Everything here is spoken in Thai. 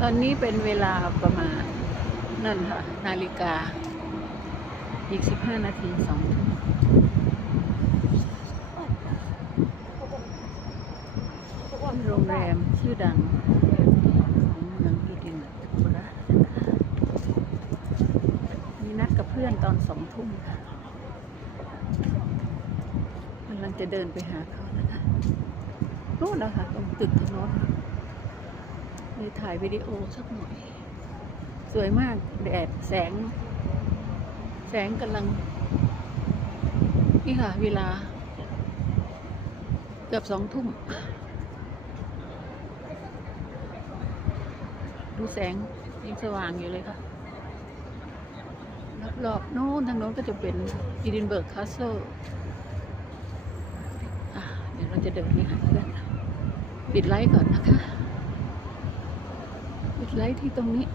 ตอนนี้เป็นเวลาประมาณนั่นค่ะ นาฬิกา อีกสิบห้านาทีสองทุ่มโรงแรมชื่อดังของเมืองอีดินบะปุระมีนัดกับเพื่อนตอนสองทุ่มค่ะกำลังจะเดินไปหาเขานะคะนู่นนะคะตรงตึกทางโน้น เลยถ่ายวิดีโอสักหน่อย สวยมากแดดแสง แสงกำลัง นี่ค่ะ เวลา เกือบสองทุ่ม ดูแสงยังสว่างอยู่เลยค่ะรอบๆโน้นทางโน้นก็จะเป็นอีดินเบิร์กคาสเซิลเดี๋ยวเราจะเดินนี่ค่ะเพื่อนปิดไลท์ก่อนนะคะ ปิดไลท์ที่ตรงนี้